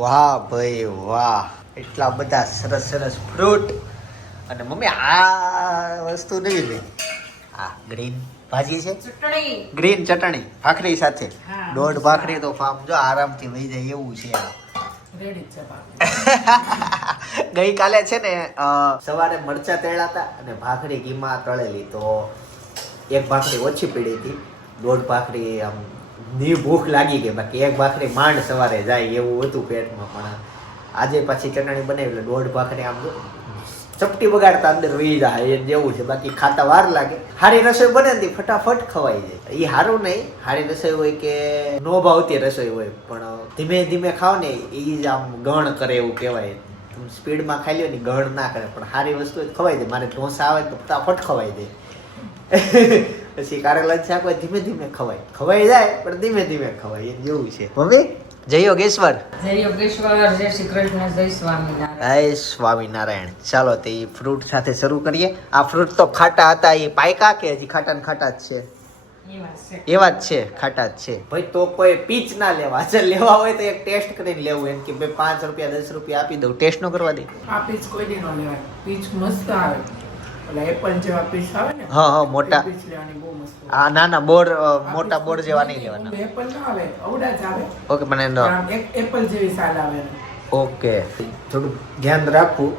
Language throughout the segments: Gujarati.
વાહ ભાઈ વાહ, એટલા બધા સરસ સરસ ફ્રૂટ. અને મમ્મી આ વસ્તુ નવી લઈ, આ ગ્રીન ભાજી છે, ગ્રીન ચટણી ભાખરી સાથે. દોઢ ભાખરી તો ફામ જો આરામથી વહી જાય એવું છે આ. ગઈકાલે છે ને સવારે મરચા તળ્યા હતા અને ભાખરી ઘીમાં તળેલી, તો એક ભાખરી ઓછી પડી હતી. દોઢ ભાખરી આમ ની ભૂખ લાગી ગઈ, બાકી એક ભાખરી માંડ સવારે જાય એવું હતું પેટમાં. પણ આજે પાછી ચટણી બનાવી એટલે દોઢ ભાખરી આમ ચપટી બગાડતા અંદર વહી જાય જેવું છે. બાકી ખાતા વાર લાગે. હારી રસોઈ બને ને ફટાફટ ખવાઈ જાય. એ સારું નહીં, હારી રસોઈ હોય કે નો ભાવતી રસોઈ હોય, પણ ધીમે ધીમે ખાવ ને એ જ આમ ગણ કરે એવું કહેવાય. સ્પીડમાં ખાઈ લ્યો ને ગણ ના કરે, પણ સારી વસ્તુ ખવાઈ દે. મારે ઢોસા આવે તો ફટાફટ ખવાઈ દે. પછી કારેલા શાક હોય ધીમે ધીમે ખવાઈ જાય, પણ ધીમે ધીમે ખવાય જેવું છે. મમ્મી જય યોગેશ્વર. જય યોગેશ્વર, જય શ્રી કૃષ્ણ, જય સ્વામિનારાયણ. જય સ્વામિનારાયણ. ચાલો તે ફ્રૂટ સાથે શરૂ કરીએ. આ ફ્રૂટ તો ખાટા હતા, એ પાયકા કે હજી ખાટા ને ખાટા જ છે? એવા જ છે, ખાટા જ છે. ભાઈ તો કોઈ પીચ ના લેવા, જો લેવા હોય તો એક ટેસ્ટ કરીને લેવું. એમ કે ભાઈ 5 રૂપિયા 10 રૂપિયા આપી દઉં, ટેસ્ટ નો કરવા દે. આ પીચ કોઈ દી નો લેવાય, પીચ મસ્ત આવે. એટલે એપલ જેવા પીચ આવે ને, હા મોટા. પીચ લેવાની બહુ મસ્ત. આ નાના બોર, મોટા બોર જેવા નહીં લેવાના. એપલ ના આવે, અવડા જ આવે. ઓકે, મને એક એપલ જેવી સાલ આવે. ઓકે, થોડું ધ્યાન રાખવું.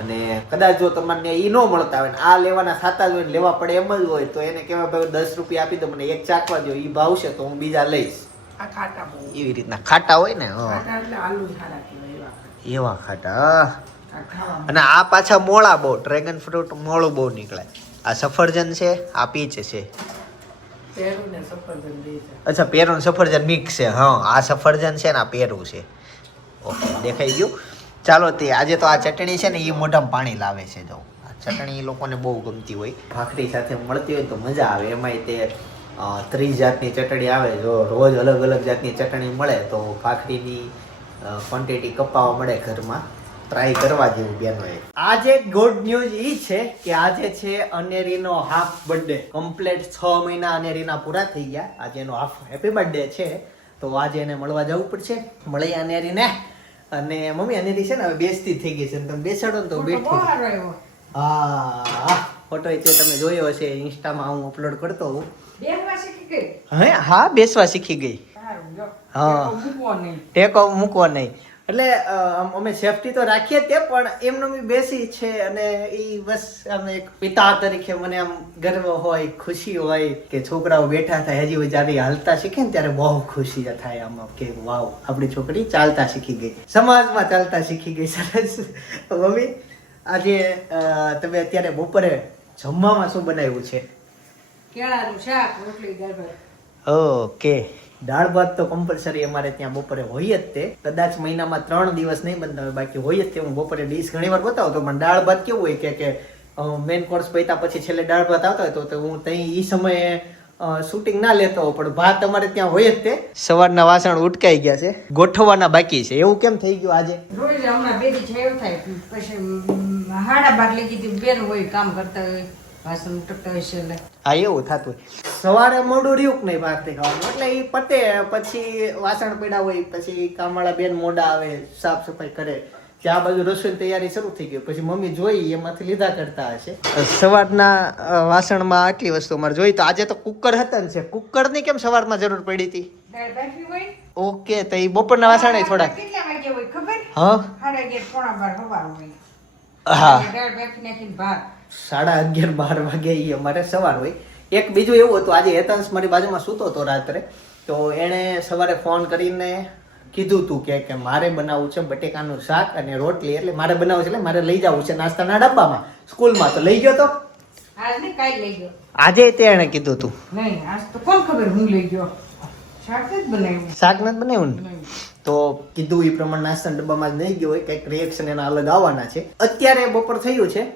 અને કદાચ જો તમને ઈ ન મળતા હોય ને આ લેવાના થતા જ હોય ને લેવા પડે એમ જ હોય, તો એને કહેવાય ભાઈ 10 રૂપિયા આપી દો, મને એક ચાખવા દો, ઈ ભાવશે તો હું બીજા લઈશ. આ ખાટા બહુ એવી રીતના ખાટા હોય ને. ખાટા એટલે આલુ ખાડા કહેવાય એવા ખાટા. અને આ પાછા મોળા બહુ, ડ્રેગન ફ્રૂટ મોળું બહુ નીકળે. આ સફરજન છે, આ પીચ છે. પેરું ને સફરજન બે છે. અચ્છા, પેરું ને સફરજન મિક્સ છે. હા, આ સફરજન છે ને આ પેરું છે. ઓકે, દેખાઈ ગયું. ચાલો તે આજે તો આ ચટણી છે ને એ મોઢામાં પાણી લાવે છે. જો આ ચટણી એ લોકોને બહુ ગમતી હોય, ભાખરી સાથે મળતી હોય તો મજા આવે. એમાંય તે 30 જાતની ચટણી આવે. જો રોજ અલગ અલગ જાતની ચટણી મળે તો ભાખરીની ક્વોન્ટિટી કપાવવા મળે ઘરમાં. ટ્રાય કરવા જેવું બેનોએ. આજે ગુડ ન્યૂઝ એ છે કે આજે છે અનેરીનો હાફ બર્થડે. કમ્પ્લીટ 6 મહિના અનેરીના પૂરા થઈ ગયા. આજે એનો હાફ હેપી બર્થડે છે, તો આજે એને મળવા જવું પડશે. મળી અનેરીને. અને મમ્મી અનેરી છે ને હવે બેસતી થઈ ગઈ છે, તમે બેસાડો ને તો બેઠી. હા, ફોટો છે તમે જોયો હશે, ઇન્સ્ટામાં હું અપલોડ કરતો હોઉં. હા, બેસવા શીખી ગઈ. હા, ટેકો મૂકવો નહીં. એટલે અમે સેફટી તો રાખીએ તે, પણ એમનો બી બેસી છે. અને એ બસ અમે એક પિતા તરીકે મને આમ ગર્વ હોય, ખુશી હોય કે છોકરાઓ બેઠા થાય. હજી જ્યારે હાલતા શીખે ને ત્યારે બહુ ખુશી થાય આમાં કે વાવ, આપણી છોકરી ચાલતા શીખી ગઈ, સમાજમાં ચાલતા શીખી ગઈ. સરસ. મમ્મી આજે તમે અત્યારે બપોરે જમવામાં શું બનાવ્યું છે? કેળાનું શાક, રોટલી, દાળ ભાત. ઓકે, દાળ ભાત તો કમ્પલસરી અમારે ત્યાં બપોરે હોય જ તે. કદાચ મહિનામાં 3 દિવસ નહીં બનતા હોય, બાકી હોય જ તે. હું બપોરે ડીશ ઘણી વાર બતાવતો, પણ દાળ ભાત કેવું હોય કે મેન કોર્સ પૈતા પછી છેલ્લે દાળ ભાત આવતા હોય તો હું ત્યાં એ સમયે શૂટિંગ ના લેતો હોઉં, પણ ભાત અમારે ત્યાં હોય જ તે. સવારના વાસણ ઉટકાઈ ગયા છે, ગોઠવવાના બાકી છે. એવું કેમ થઈ ગયું આજે? રોજ હમણાં બેદી છે એવું થાય, પછી 12:30 લગી બેન હોય કામ કરતા હોય, વાસણ ઉટકતા હોય છે. એટલે હા, એવું થતું હોય. સવારે મોડું રહ્યું કે નહીં ભાખરી ખાવાનું, એટલે એ પતે પછી વાસણ પડ્યા હોય, પછી કામવાળા બેન મોડા આવે, સાફ સફાઈ કરે, ત્યાં બાજુ રસોઈની તૈયારી શરૂ થઈ ગઈ. પછી મમ્મી જોઈ એમાંથી લીધા કરતા હશે. સવારના વાસણમાં આટલી વસ્તુ અમારે જોઈ. તો આજે તો કુકર હતા ને, છે કુકરની કેમ સવારમાં જરૂર પડી હતી? દાળ બાફી હોય. ઓકે, તો એ બપોરના વાસણ થોડા કેટલા વાગે હોય ખબર? હા, 11:30 પોણા 12 સવાર હોય. હા, દાળ બાફી નાખીને ભાત 11:30 12 વાગે એ અમારે સવાર હોય. એક બીજું એવું હતું, આજે હેતંશ મારી બાજુમાં સૂતો હતો રાત્રે, તો એણે સવારે ફોન કરીને કીધું તું કે મારે બનાવવું છે બટેકાનું શાક અને રોટલી. એટલે મારે બનાવવું છે, એટલે મારે લઈ જવું છે નાસ્તાના ડબ્બામાં સ્કૂલમાં. તો લઈ ગયો તો આજ ને કાઈ લઈ ગયો. આજે તેણે કીધું તું. નહીં, આજ તો કોણ ખબર હું લઈ ગયો. શાક જ બનાવ્યું. શાક નથી બનાવ્યું ને, તો કીધું એ પ્રમાણે નાસ્તાના ડબ્બામાં જ નહીં ગયો હોય. કંઈક રિએક્શન એના અલગ આવવાના છે. અત્યારે બપોર થયું છે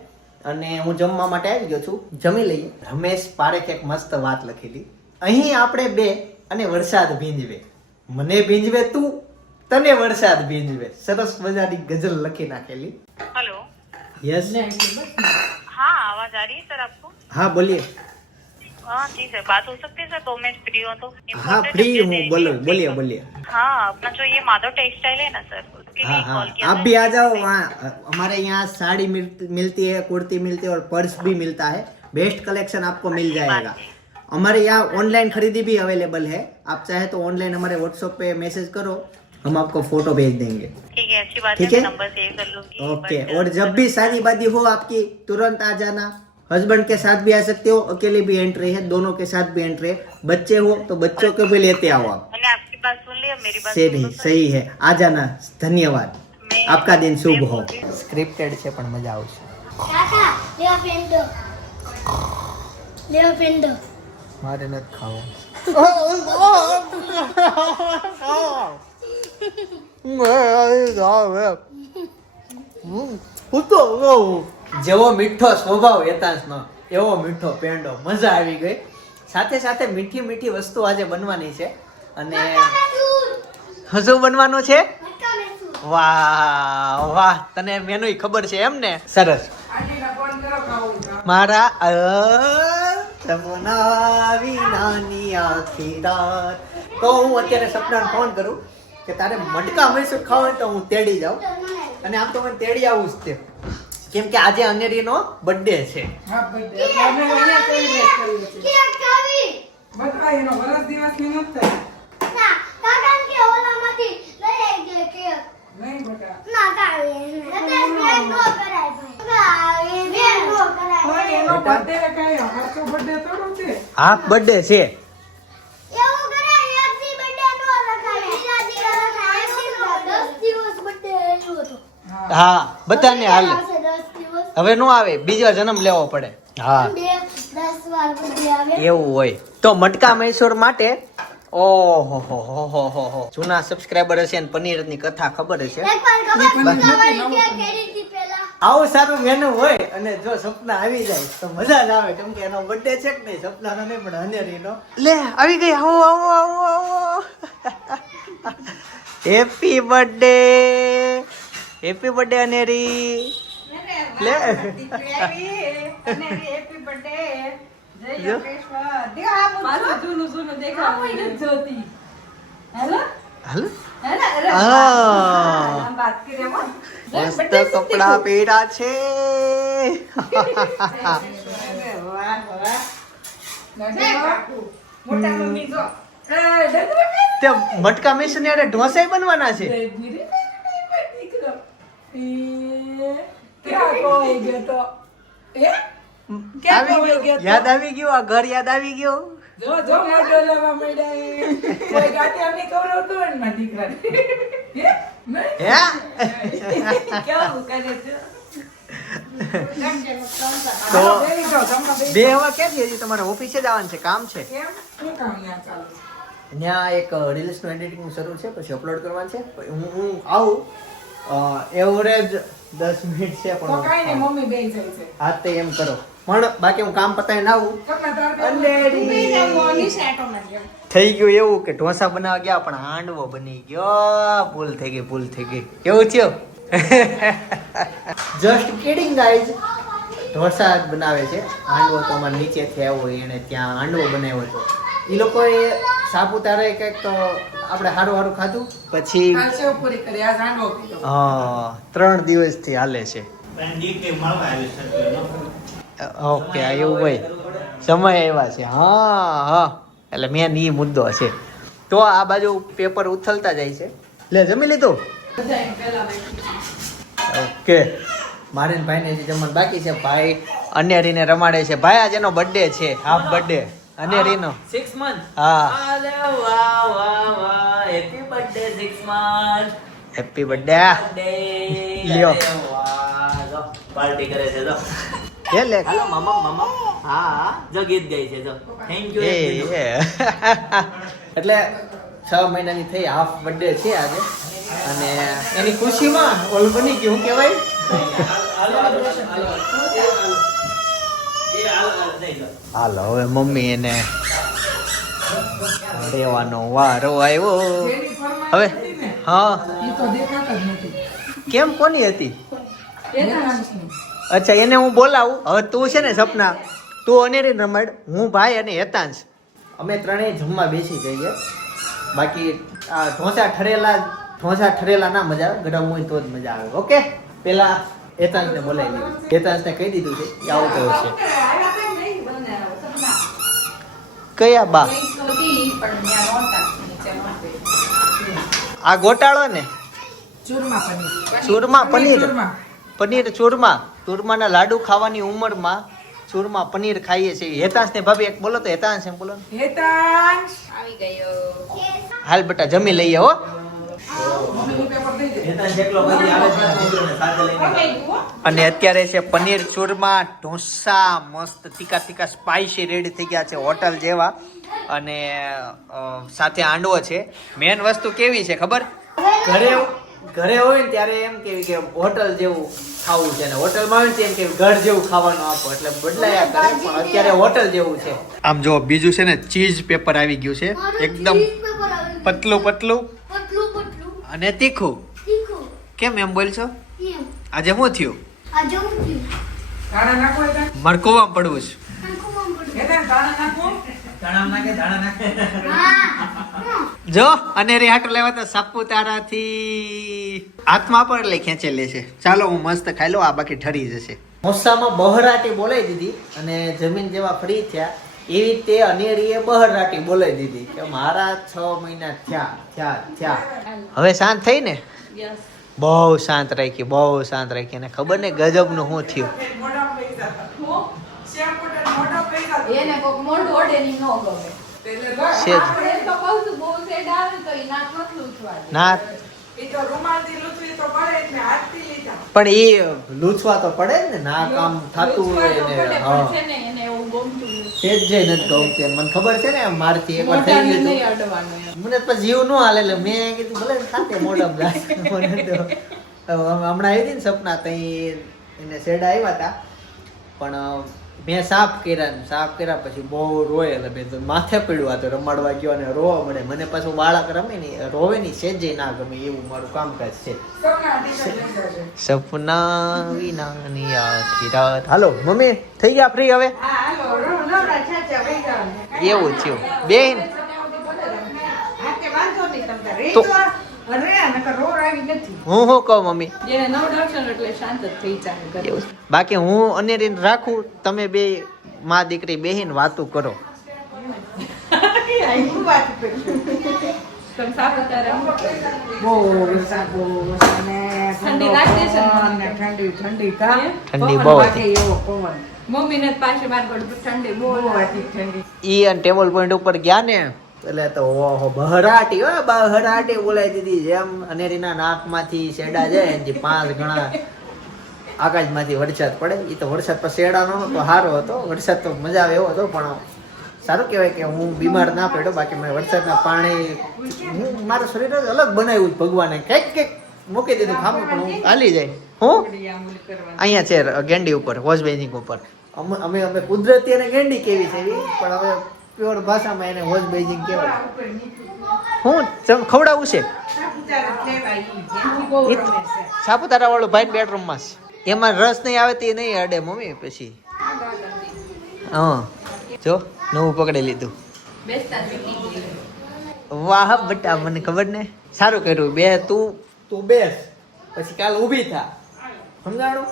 અને હું જમવા માટે આવી ગયો છું. જમી લઈએ. રમેશ પારેખ એક મસ્ત વાત લખેલી, અહીં આપણે બે અને વરસાદ ભીંજવે, મને ભીંજવે તું, તને વરસાદ ભીંજવે. સરસ મજાની ગઝલ લખી નાખેલી. हेलो, યસ, हाँ आवाज आ रही है सर आपको? હા બોલીએ. हाँ जी सर, बात हो सकती है सर, 2 मिनट फ्री हो तो। हाँ फ्री हूँ, बोलो बोलिए बोलिए। हाँ, अपना जो ये माधव टेक्सटाइल है ना सर, उसके हाँ लिए हाँ कॉल किया आप था। भी आ जाओ वहाँ। हमारे यहाँ साड़ी मिलती है, कुर्ती मिलती है और पर्स भी मिलता है। बेस्ट कलेक्शन आपको मिल जाएगा। हमारे यहाँ ऑनलाइन खरीदी भी अवेलेबल है। आप चाहे तो ऑनलाइन हमारे व्हाट्सएप पे मैसेज करो, हम आपको फोटो भेज देंगे। ठीक है, अच्छी बात ठीक है, है? नंबर सेव कर लूंगी। ओके। और जब भी शादी वादी हो आपकी, तुरंत आ जाना। हस्बैंड के साथ भी आ सकते हो, अकेले भी एंट्री है, दोनों के साथ भी एंट्री है। बच्चे हो तो बच्चों को भी लेते आओ आप। मैंने आपकी बात सुन ली, अब मेरी बात सुन लो सर। सही है, आ जाना। धन्यवाद, मैं- आपका दिन शुभ मैं हो। बोल रही हूँ। સ્ક્રિપ્ટેડ છે પણ મજા આવશે। કાકા લેવા પેન દો લેવા પેન દો મારે નથી ખાવું। જેવો મીઠો સ્વભાવ યતાશનો એવો મીઠો પેંડો, મજા આવી ગઈ। સાથે સાથે મીઠી મીઠી વસ્તુ આજે બનવાની છે। અને શું બનવાનું છે? મટકા મેસૂર વાહ વાહ, તને મેનુ ખબર છે એમ ને? સરસ। આંટીને ફોન કરો ખાવું હોય તો. મારા સપના વિનાની આખી રાત। તો હું અત્યારે સપનાને ફોન કરું કે તારે મટકા મૈસૂર ખાવ હોય તો હું તેડી જાઉં। અને આમ તો મને તેડી આવું જ છે, કેમ કે આજે અનેરીનો બર્થડે છે। હા, birthday. એટલે અમે અહીંયા celebrate કરીએ છીએ. કેક ખાવી બધા એનો વરસ દિવસની નથી થઈ. ના કાકા કે ઓલામાંથી લઈ આવજે કેક નહીં બેટા. ના કાવી એટલે વેન નો કરાય ભાઈ વેન નો પણ કરાય એનો બેટા. birthday કાંઈ અમારો birthday થોડો છે. હાફ બર્થડે છે। એવું કરાય એકથી બર્થડે નો રખાય બીજા દિવસ રખાય 10 દિવસ બર્થડે આવ્યો હતો હા બધાને હાલે। 10 દિવસ હવે નો આવે, બીજો જન્મ લેવો પડે। હા 10 વાર બર્થડે આવે એવું હોય તો મટકા મૈસૂર માટે ઓહો હો હો હો હો હો, જૂના સબસ્ક્રાઇબર હશે ને પનીરની કથા ખબર હશે। એક વાર ખબર તમારી કેક કેરી હતી પહેલા આવું સારું મેનુ હોય અને જો સપના આવી જાય તો મજા જ આવે, કેમ કે એનો બર્થડે છે કે નહીં, સપનાનો નહીં પણ અનેરીનો। લે આવી ગઈ, આવો આવો આવો આવો। Happy birthday, happy birthday Aneri. લે દીકરી આવી. અને happy birthday. જય જો. યોગેશ્વર. દેખ આ પાછું જૂનું જૂનું દેખાવું નથી જોતી. હેલો? હાલ હેલો? અરે આ. આમ વાત કરીએ હો. મસ્ત કપડા પહેર્યા છે। વાહ, વાહ. જય બાપુ. મોટા મમ્મી જો. એ, ડગરો ને. તે મટકા મૈસૂર ને હારે ઢોસાય બનવાના છે। જય ધીરે દીકરો. એ, ક્યાં કોઈ ગયો તો? એ? ક્યાં આવી ખોવાઈ ગયું, ગયો તો? યાદ આવી ગયું, આ ઘર યાદ આવી ગયું। જો જો મોટો લેવા મળ્યા એ. કોઈ ગાંઠિયાની ખવડાવતું હોય ને મારા દીકરાને. હે? નહીં? હે કેવું કરે છે? તો હાલો, બેસી જાઓ, જમવા બેસી બે જાઓ. હવા ક્યાંથી હજી તમારે ઓફિસે જ આવવાનું છે, કામ છે? કેમ? શું કામ ન્યા ચાલુ? ત્યાં એક રીલ્સનું એડિટિંગ શરૂ છે, પછી અપલોડ કરવાનું છે। પછી હું આવું એવરેજ 10 મિનિટ છે તો કાંઈ નહીં, પણ મમ્મી બેસી જાય છે. હા તે એમ કરો, પણ બાકી હું કામ પતાવીને આવું। તમે તાર અંધેરી. બેસી જાઓ, મોની સેટોમાં જ. થઈ ગયું એવું કે ઢોસા બનાવવા ગયા પણ હાંડવો બની ગયો। ભૂલ થઈ ગઈ, ભૂલ થઈ ગઈ। કેવું થયું? જસ્ટ કિડિંગ ગાઈઝ, ઢોસા જ બનાવે છે, હાંડવો તો અમારે નીચેથી આવ્યો હોય, એને ત્યાં હાંડવો બનાવ્યો હતો। એ લોકોએ સાપુતારે કંઈક તો આપણે સારું સારું ખાધું, પછી કાલ સેવ પૂરી કરી, આજ હાંડવો પીધો. હા 3 દિવસથી હાલે છે। ઓકે આ એવું હોય, સમય આવ્યા છે। હા હા, એટલે મેન ઈ મુદ્દો છે। તો આ બાજુ પેપર ઉથલતા જાય છે। લે જમી લીધું? બધા એમ પહેલા બેઠી. ઓકે, મારે ને ભાઈને હજી જમવાનું બાકી છે। ભાઈ અનેરીને રમાડે છે। ભાઈ આજે એનો બર્થડે છે, હાફ બર્થડે અનેરીનો। 6 months. હા અરે વાહ વાહ વાહ, happy birthday 6 months. Happy birthday. Birthday. લ્યો. અરે વાહ, જો પાર્ટી કરે છે જો. એ લે હાલો મામા મામા. હા જો ગીત ગાય છે જો. Thank you. એ એટલે 6 મહિનાની થઈ, હાફ બર્થડે છે આજે, અને એની ખુશીમાં ઓલું બની ગયું, શું કહેવાય? હાલો હવે મમ્મી એને દેવાનો વારો આવ્યો। જેની ફરમાઈશ હવે હતી ને, હા ઈ તો દેખાતા જ નથી. કેમ, કોની હતી? દેખાવાની જ નહીં. અચ્છા એને હું બોલાવું। હવે તું છે ને સપના, તું અનેરી રમાડ, હું ભાઈ અને હેતાંશ અમે ત્રણેય જમવા બેસી જઈએ. બાકી આ ઢોસા ઠરેલા ના મજા આવે, ગરમ હોય તો જ મજા આવે. ઓકે, પેલા હેતાંશને બોલાવી લીધું. હેતાંશને કહી દીધું છે કે આવું કહ્યું છે. કયા બા? આ ગોટાળો ને ચૂરમા પનીર ચૂરમાના લાડુ ખાવાની ઉંમરમાં ચૂરમા પનીર ખાઈએ છીએ. હેતાંશ ને ભાભી એક બોલો તો, હેતાંશ એમ બોલો. હાલ બેટા જમી લઈએ હો. અને અત્યારે છે પનીર ચૂરમા ઢોસા, મસ્ત તીખા સ્પાઈસી રેડી થઈ ગયા છે હોટલ જેવા. અને સાથે આંડવો છે. મેન વસ્તુ કેવી છે ખબર? ઘરે હોય ને ત્યારે એમ કેવી કે હોટલ જેવું ખાવું છે, ને હોટલમાં આવે ને એમ કે ઘર જેવું ખાવાનું આપો, એટલે બદલાયા કરે. પણ અત્યારે હોટલ જેવું છે. આમ જો બીજું છે ને ચીઝ પેપર આવી ગયું છે, એકદમ પતલું અને તીખું. કેમ એમ બોલશો? આજે શું થયું? મારે કોવામાં પડવું છે. જો અને હાટો લેવા તો સાપુતારાથી હાથમાં પર લઈ ખેંચે લે છે. ચાલો હું મસ્ત ખાઈ લઉં, આ બાકી ઠરી જશે. મોસામાં બહરાટી બોલાવી દીધી અને જમીન જેવા ફ્રી થયા એવી રીતે અનેરીએ બહરાટી બોલાવી દીધી કે મારા 6 મહિના થયા. હવે શાંત થઈ ને? બહુ શાંત રાખી અને ખબર ને ગજબ નું શું થયું. એને કોક મોઢું ઓડે ની નો ગમે. આપણે તો કહું છું બહુ સેડ આવે તો ઈ નાક નથી લૂછવા. ના ઈ તો રૂમાલથી લૂછવી તો પડે એટલે હાથથી લીધા. પણ એ લૂછવા તો પડે ને, નાક આમ થાતું હોય ને. હા છે ને એને એવું ગમતું નથી. સેજ જે નથી ગમતું. મને ખબર છે ને મારથી એકવાર થઈ ગયું નહીં હતું. અડવાનું એમ. મને પછી જીવ ન હાલે એટલે મેં કીધું ભલે ખાતે મોઢામાં લાગે. મને તો હમણાં આવી હતી ને સપના તઈ એને શેડા આવ્યા હતા, પણ મેં સાફ કર્યા પછી બહુ રોય એટલે મેં તો માથે પડ્યું. આ તો રમાડવા ગયો અને રોવા મળે. મને પાછું બાળક રમે ને રોવે ની સેજે ના ગમે એવું મારું કામકાજ છે. સપના વિનાની આખી રાત. હાલો મમ્મી થઈ ગયા ફ્રી હવે? હા હાલો નવરા છાછા વઈ જાવ. એવું થયું બેન. હાથે વાંધો નહીં તમ તારે. તો- અરે નકર રોર આવી નથી. હું શું કહું મમ્મી? જેને નવ દર્શન એટલે શાંત જ થઈ જાય ઘરે. એવું છે. બાકી હું અનેરીને રાખું, તમે બે માં દીકરી બેહીને વાતું કરો. આઈ વાત કરશું. તમ સાપતારા હું બહુ વરસાદ અને ઠંડી લાગે છે ને ઠંડી કા ઠંડી બહુ હતી. એવો પવન. મમ્મીને પાછી માર ગોળ ઠંડી બહુ હતી ઠંડી. ઈ અને ટેબલ પોઈન્ટ ઉપર ગયા ને એટલે તો ઓહો બહરાટી બોલાવી દીધી. જેમ અનેરીના નાકમાંથી શેડા જાય એનાથી 5 ગણા આકાશમાંથી વરસાદ પડે. એ તો વરસાદ પર શેડા નો તો સારો હતો, વરસાદ તો મજા આવે એવો હતો. પણ સારું કહેવાય કે હું બીમાર ના પડ્યો. બાકી મેં વરસાદના પાણી હું મારું શરીર જ અલગ બનાવ્યું ભગવાને. કંઈક મૂકી દીધું ખામું પણ હું હાલી જાય. હું અહીંયા છે ગેંડી ઉપર, વોશ બેઝિંગ ઉપર. અમે કુદરતી અને ગેંડી કેવી છે એવી, પણ હવે પ્યોર ભાષામાં એને વોશ બેઝિંગ કહેવાય. હું ખવડાવું છે સાપુતારા વાળું ભાઈ બેડરૂમમાં છે. એમાં રસ નહીં આવે તો એ નહીં અડે મમ્મી પછી. હા જો નવું પકડી લીધું. વાહ બટા મને ખબર ને. સારું કર્યું. બે તું બેસ પછી કાલ ઊભી થા, સમજાણું?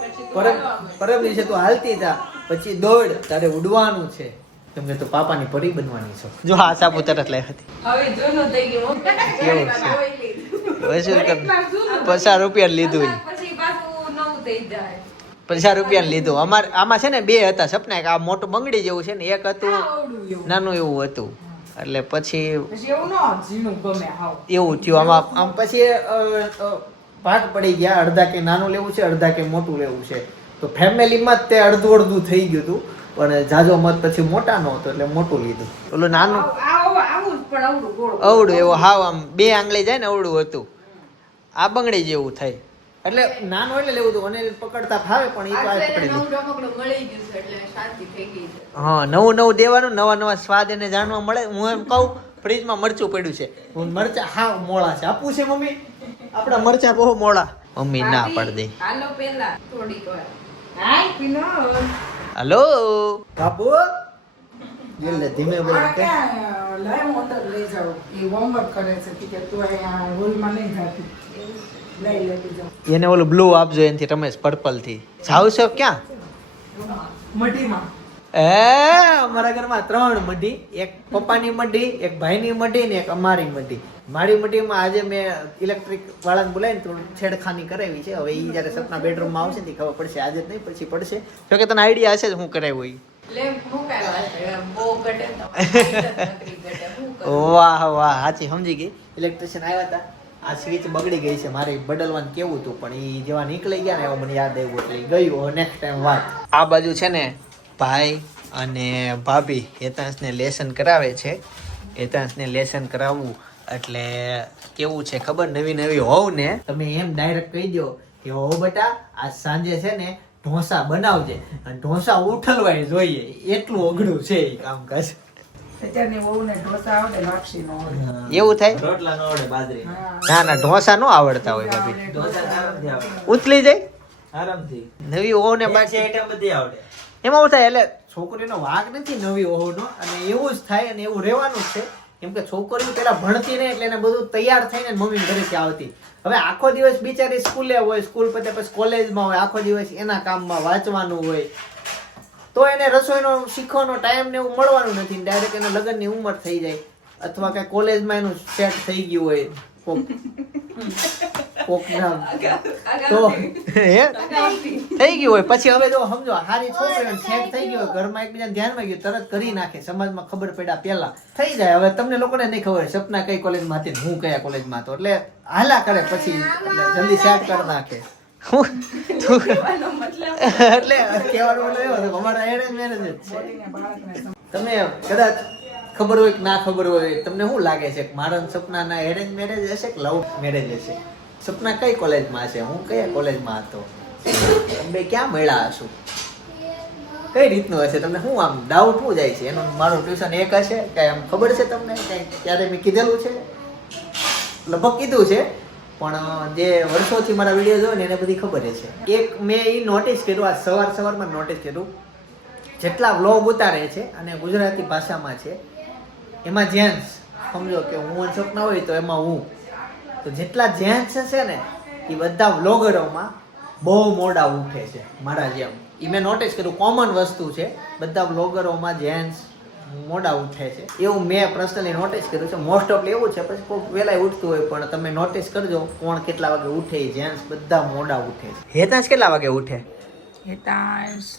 પરમ દિવસે તું હાલતી થા, પછી દોડ, તારે ઉડવાનું છે. કેમ કે તું પાપાની પરી બનવાની છો. જો હા સાપુતારા લાઈ હતી. હવે જૂનું થઈ ગયું. કેવું છે? વસૂલ કર. 50 રૂપિયા લીધું. પછી પાછું નવું થઈ જાય. 50 રૂપિયા લીધું. આમાં છે ને 2 હતા સપના. એક આ મોટું બંગડી જેવું છે ને, એક હતું નાનું એવું હતું. એટલે પછી એવું ન ઝીણું ગમે હાવ. એવું થયું. આમ પછી ભાગ પડી ગયા. અડધા કે નાનું લેવું છે, અડધા કે મોટું લેવું છે. તો ફેમિલીમાં જ તે અડધું થઈ ગયું હતું. પણ જાજો મત પછી મોટા નો હતો એટલે મોટું લીધું. ઓલું નાનું આવું પણ આવડું ગોળ અવડું એવું હાવ આમ 2 આંગળી જાય ને અવડું હતું. આ બંગડી જેવું થાય એટલે નાનું એટલે લેવું હતું. અને પકડતા ફાવે પણ એ તો આ પકડી લીધું. મળી ગયું છે એટલે શાંતિ થઈ ગઈ છે. હા નવું દેવાનું, નવા સ્વાદ એને જાણવા મળે. હું એમ કહું ફ્રીજમાં મરચું પડ્યું છે, હું મરચા હાવ મોળા છે. આપવું છે મમ્મી? આપણા મરચા બહુ મોળા. મમ્મી ના પાડી દે. હાલો પેલા થોડીક વાર હાય પિનો હલો બાપુ એટલે ધીમે બોલ આ ક્યાં લાય હું અંદર લઈ જાઉં એ હોમવર્ક કરે છે કે તું અહીંયા હોલમાં નહીં જાતી લઈ લેતી જાઉં એને ઓલું બ્લુ આપજો એનથી રમેશ પર્પલ થી જાવ છો ક્યાં મઢીમાં એ અમારા ઘરમાં 3 મઢી, એક પપ્પાની મઢી, એક ભાઈની મઢી ને એક અમારી મઢી. મારી મઢીમાં આજે મેં ઇલેક્ટ્રિક વાળાને બોલાવીને થોડું છેડખાની કરાવી છે. હવે એ જ્યારે સપના બેડરૂમમાં આવશે ને ખબર પડશે, આજે જ નહીં પછી પડશે. જો કે તને આઈડિયા હશે જ હું કરાવ્યું વાહ વાહ સાચી સમજી ગઈ. ઇલેક્ટ્રિશિયન આવ્યા હતા, આ સ્વિચ બગડી ગઈ છે, મારે બદલવાનું કેવું હતું પણ એ જેવા નીકળી ગયા ને એવું મને યાદ આવ્યું એટલે ગયું. નેક્સ્ટ ટાઈમ વાત. આ બાજુ છે ને ભાઈ અને ભાભી હેતાંશને લેસન કરાવે છે. હેતાંશને લેસન કરાવવું એટલે કેવું છે ખબર, નવી નવી હોવ ને તમે એમ ડાયરેક્ટ કહી દો કે હો બેટા આજ સાંજે છે ને ઢોસા બનાવજે અને ઢોસા ઉઠલવાય જોઈએ, એટલું અઘરું છે એ કામકાજ. અત્યારની વહુને ઢોસા આવડે, લાપસી નો આવડે. એવું થાય? રોટલા નો આવડે બાજરી ના ના ઢોસા નો આવડતા હોય ભાભી, ઢોસા આરામથી આવડે ઉતલી જાય આરામથી. નવી હોવ ને બાકી આઈટમ બધી આવડે. એમાં શું થાય એટલે છોકરીનો વાગ નથી નવી ઓહોનો, અને એવું જ થાય અને એવું રહેવાનું જ છે. કેમ કે છોકરીઓ પેલા ભણતી નહીં એટલે એને બધું તૈયાર થઈને મમ્મી ઘરેથી આવતી. હવે આખો દિવસ બિચારી સ્કૂલે હોય, સ્કૂલ પતે પછી કોલેજમાં હોય, આખો દિવસ એના કામમાં વાંચવાનું હોય, તો એને રસોઈનો શીખવાનો ટાઈમ ને એવું મળવાનું નથી. ડાયરેક્ટ એને લગ્નની ઉંમર થઈ જાય અથવા કઈ કોલેજમાં એનું સેટ થઈ ગયું હોય કોક નામ તો થઈ ગયું હોય પછી હવે જો સમજો હારી છોકરી સેટ થઈ ગયો, ઘરમાં એકબીજાને ધ્યાનમાં ગયું, તરત કરી નાખે, સમાજમાં ખબર પડ્યા પેલા થઈ જાય. હવે તમને લોકોને નહીં ખબર સપના કઈ કોલેજમાં હતી, હું કયા કોલેજમાં હતો, એટલે હાલા કરે પછી જલ્દી સેટ કરી નાખે. એટલે કહેવાનો મતલબ એવો છે અમારા એરેન્જ મેરેજ જ છે. તમે કદાચ ખબર હોય કે ના ખબર હોય, તમને શું લાગે છે કે મારા સપનાના એરેન્જ મેરેજ હશે કે લવ મેરેજ હશે? સપના કઈ કોલેજમાં હશે, હું કયા કોલેજમાં હતો, બે ક્યાં મળ્યા હશું, કઈ રીતનું હશે, તમને શું આમ ડાઉટ શું જાય છે? એનું મારું ટ્યુશન એક હશે કઈ આમ ખબર છે તમને? કઈ ક્યારે મેં કીધેલું છે? લગભગ કીધું છે પણ જે વર્ષોથી મારા વિડીયો જોયો ને એને બધી ખબર છે. એક મેં એ નોટિસ કર્યું, આ સવારમાં નોટિસ કર્યું, જેટલા વ્લોગ ઉતારે છે અને ગુજરાતી ભાષામાં છે એમાં જેન્ટ્સ સમજો કે હું સપના હોય તો એમાં હું, તો જેટલા જેન્ટ્સ છે ને એ બધા વ્લોગરોમાં બહુ મોડા ઉઠે છે મારા જેમ. એ મેં નોટિસ કર્યું, કોમન વસ્તુ છે, બધા વ્લોગરોમાં જેન્ટ્સ મોડા ઉઠે છે એવું મેં પર્સનલી નોટિસ કર્યું છે. મોસ્ટ ઓફ એવું છે, પછી કોઈ વહેલા ઉઠતું હોય પણ તમે નોટિસ કરજો કોણ કેટલા વાગે ઉઠે, જેન્ટ્સ બધા મોડા ઉઠે છે. હેતાંશ કેટલા વાગે ઉઠે? હેતાંશ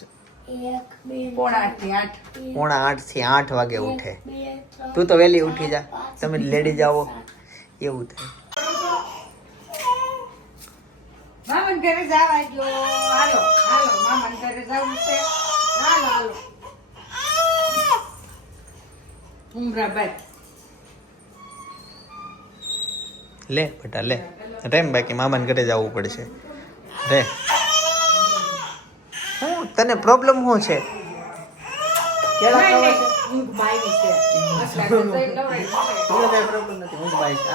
7:30 થી 8. પોણા 8 થી 8 વાગે ઉઠે. તું તો વહેલી ઉઠી જા, તમે લેડી જાઓ એવું થાય. મામન ઘરે જવા જો, હાલો હાલો મામન ઘરે જવું છે, હાલો હાલો ઉમરાબાઈ લે બેટા લે, રેમ બાકી મામાને ઘરે જવું પડશે રે. હું તને પ્રોબ્લેમ શું છે? ઊંઘ આવી છે.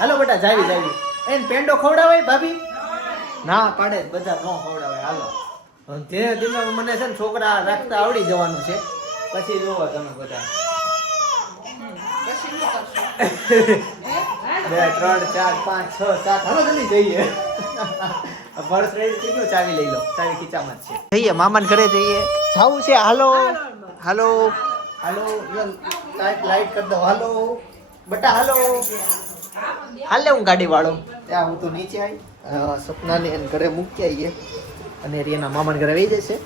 હાલો બેટા જાવી જાવી. એને પેંડો ખવડાવાય ભાભી? ના પાડે, બધા ન ખવડાવાય. હાલો ધીરે ધીમે મને છે ને છોકરા રાખતા આવડી જવાનું છે, પછી જોવો તમે બધા. 2 3 4 5 6 7 હાલો જલ્દી જઈએ. બર્થ રેડી થઈ ગયો, ચાવી લઈ લો, ચાવી ખીચામાં જ છે. જઈએ મામાને ઘરે જઈએ, જાવું છે. હાલો હાલો હાલો લાઈટ કરી દો. હાલો બટા હાલો હાલે, હું ગાડી વાળો ત્યાં હું તો નીચે આવી સપનાને એને ઘરે મૂકી આવીએ અને એના મામાને ઘરે વહી જશે.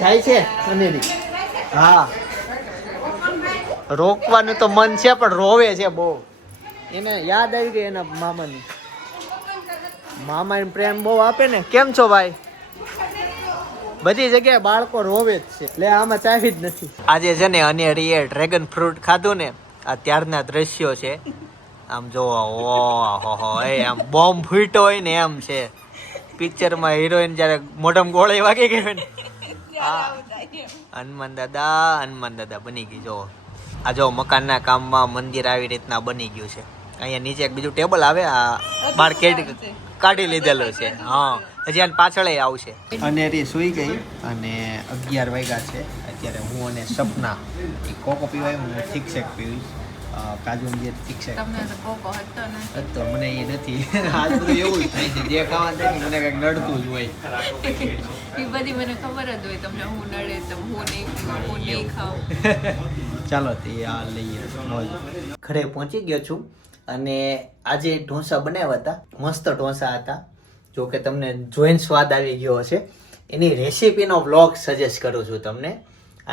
જાય છે અનેરી. હા રોકવાનું તો મન છે પણ રોવે છે બહુ. એને યાદ આવી ગઈ એના મામાની. મામા એને પ્રેમ બહુ આપે ને. કેમ છો ભાઈ? બધી જગ્યાએ બાળકો રોવે જ છે. લે આમાં ચાવી જ નથી. આજે છે ને અનેરીએ ડ્રેગન ફ્રૂટ ખાધું ને, આ ત્યારના દ્રશ્યો છે. આમ જોવો, ઓહો એ આમ બોમ્બ ફૂટ્યો હોય ને એમ છે. પિક્ચરમાં હિરોઈન જ્યારે મોઢમ ગોળી વાગી ગઈ હોય ને, હનુમાન દાદા બની ગઈ. જો આ જો મકાનના કામમાં મંદિર આવી રીતના બની ગયું છે. અહીંયા નીચે એક બીજું ટેબલ આવે, આ બાર કાઢી લીધેલું છે. હા હજી આને પાછળ આવશે. અને રી સુઈ ગઈ અને 11 વાગ્યા છે અત્યારે. હું અને સપના એ કોકો પીવાય, હું થીક શેક પીવીશ. કાજુ જે થીક શેક તમને તો કોકો હતો ને તો મને એ નથી. આજ બધું એવું જ થાય છે, જે ખાવાનું થાય ને મને કંઈક નડતું જ હોય. એ બધી મને ખબર જ હોય તમને હું નડે તો હું નહીં ખાઉં. ચાલો તે આ લઈએ. ઘરે પહોંચી ગયો છું અને આજે ઢોસા બનાવ્યા હતા, મસ્ત ઢોસા હતા. જો કે તમને જોઈને સ્વાદ આવી ગયો હશે. એની રેસીપીનો વ્લોગ સજેસ્ટ કરું છું તમને.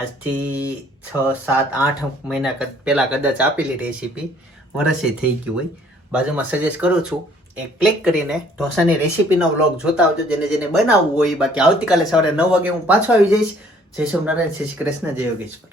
આજથી 6, 7, 8 મહિના પહેલાં કદાચ આપેલી રેસીપી, વર્ષે થઈ ગયું હોય. બાજુમાં સજેસ્ટ કરું છું, એ ક્લિક કરીને ઢોસાની રેસીપીનો વ્લોગ જોતા આવજો, જેને બનાવવું હોય. બાકી આવતીકાલે સવારે 9 વાગે હું પાછો આવી જઈશ. જય સોમનારાયણ, જય શ્રી કૃષ્ણ, જય યોગેશ્વર.